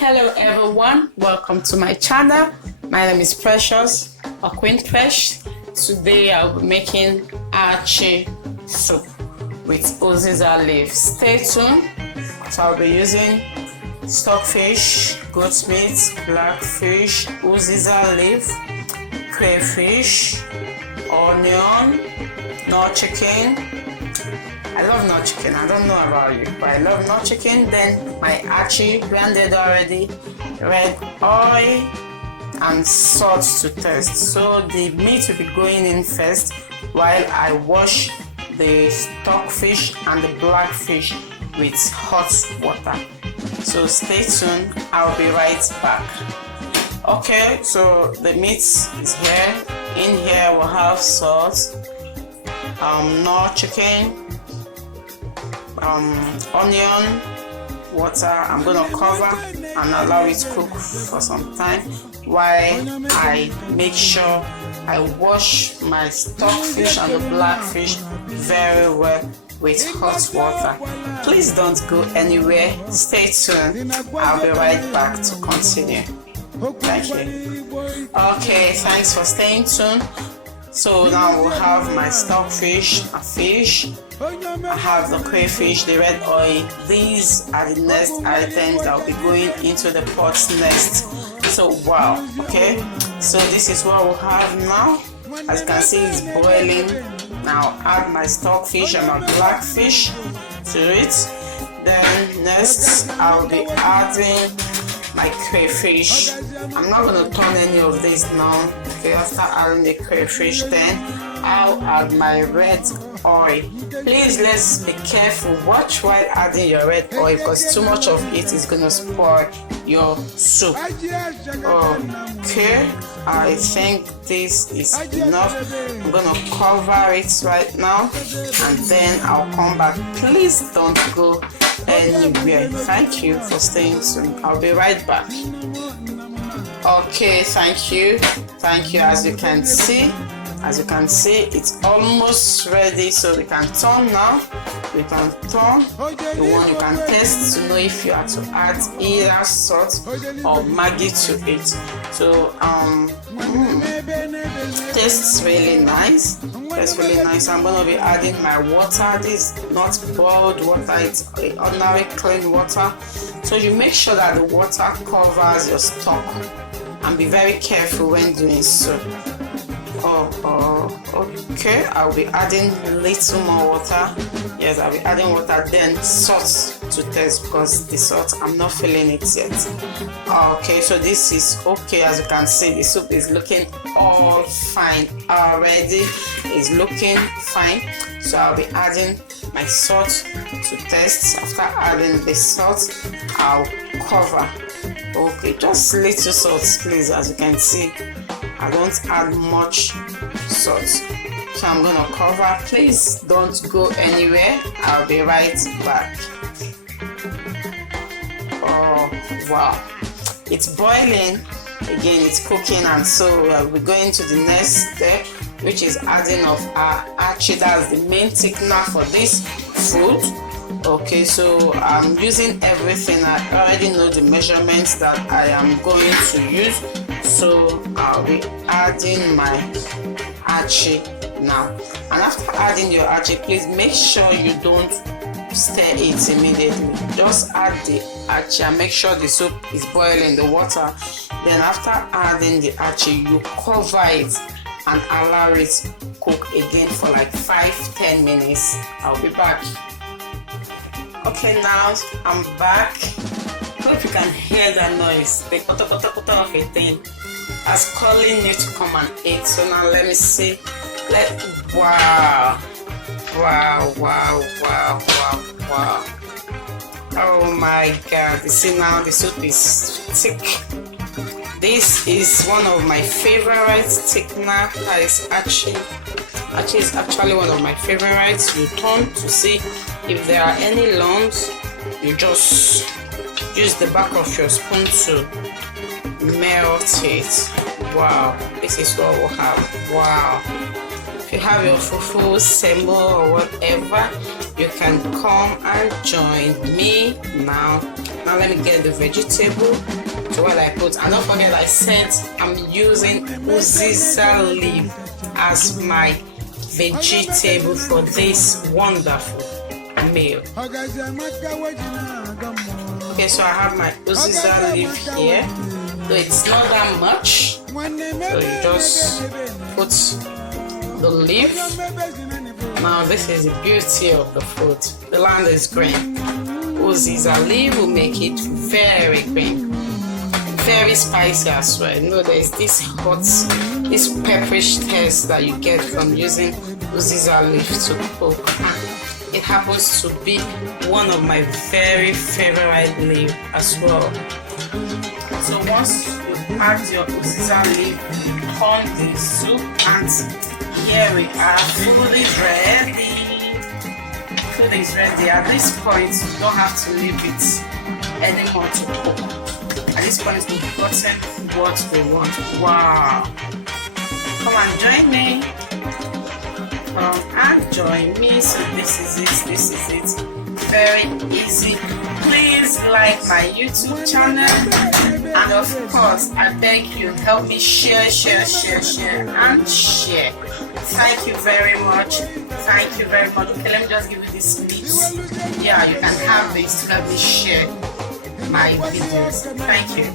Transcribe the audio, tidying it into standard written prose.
Hello everyone, welcome to my channel. My name is Precious or Queen Presh. Today I'll be making achi soup with uziza leaves. Stay tuned. So I'll be using stockfish, goat meat, blackfish, uziza leaf, crayfish, onion, nut chicken. I love nut chicken. I don't know about you, but I love nut chicken. Then my achi blended already, red oil, and salt to taste. So the meat will be going in first while I wash the stockfish and the blackfish with hot water. So stay tuned. I'll be right back. Okay, so the meat is here. In here we'll have salt, nut chicken, onion, water. I'm gonna cover and allow it to cook for some time while I make sure I wash my stockfish and the blackfish very well with hot water. Please don't go anywhere. Stay tuned. I'll be right back to continue. Thank you. Okay, thanks for staying tuned. So now we'll have my stockfish and fish. I have the crayfish, the red oil. These are the next items that will be going into the pot next. So wow, okay. So this is what we'll have now. As you can see, it's boiling. Now add my stockfish and my blackfish to it. Then next I'll be adding my crayfish. I'm not going to turn any of this now. Okay, after adding the crayfish, then I'll add my red oil. Please, let's be careful. Watch while adding your red oil because too much of it is going to spoil your soup. Okay, I think this is enough. I'm going to cover it right now and then I'll come back. Please don't go anywhere. Thank you for staying tuned. I'll be right back. Okay, thank you. As you can see, it's almost ready, so we can turn now. We can turn the one you can taste to know if you have to add either salt or Maggi to it. So tastes really nice. I'm gonna be adding my water. This is not boiled water, it's ordinary clean water. So you make sure that the water covers your stock and be very careful when doing so. Okay, I'll be adding a little more water. Yes, I'll be adding water, then salt to taste because the salt, I'm not feeling it yet. Okay, so this is okay. As you can see, the soup is looking all fine already. It's looking fine. So I'll be adding my salt to taste. After adding the salt, I'll cover. Okay, just little salt, please. As you can see, I don't add much salt. So I'm gonna cover. Please don't go anywhere. I'll be right back. Oh wow, it's boiling again, it's cooking, and so we're going to the next step, which is adding of our achi. That's the main thickener for this food. Okay, so I'm using everything. I already know the measurements that I am going to use. So I'll be adding my achi now. And after adding your achi, please make sure you don't stir it immediately. Just add the achi and make sure the soup is boiling the water. Then after adding the achi, you cover it and allow it cook again for like 5-10 minutes. I'll be back. Okay, now I'm back. Hope you can hear that noise. The kota of a thing as calling you to come and eat. So now let me see. Wow. Oh my god. You see now the soup is thick. This is one of my favorite thickener. That is achi. Achi is actually one of my favorites. You turn to see if there are any lumps. You just use the back of your spoon to melt it. Wow, this is what we'll have. Wow. If you have your fufu, semo, or whatever, you can come and join me now. Now let me get the vegetable. So what I put, and don't forget I said I'm using uziza leaf as my vegetable for this wonderful meal. Okay, so I have my uziza leaf here. So it's not that much. So you just put the leaf. Now this is the beauty of the food. The land is green. Uziza leaf will make it very green, very spicy as well. You know, there's this hot, this pepperish taste that you get from using uziza leaf to cook. It happens to be one of my very favorite leaf as well. So once you add your uziza leaf, turn the soup, and here we are, fully ready. Food is ready. At this point, you don't have to leave it anymore to cook. At this point, we've gotten what we want. Wow! Come and join me. Come and join me. So this is it. This is it. Very easy. Please like my YouTube channel, and of course, I beg you, help me share, and share. Thank you very much. Thank you very much. Okay, let me just give you this meat. Yeah, you can have this to help me share my videos. Thank you.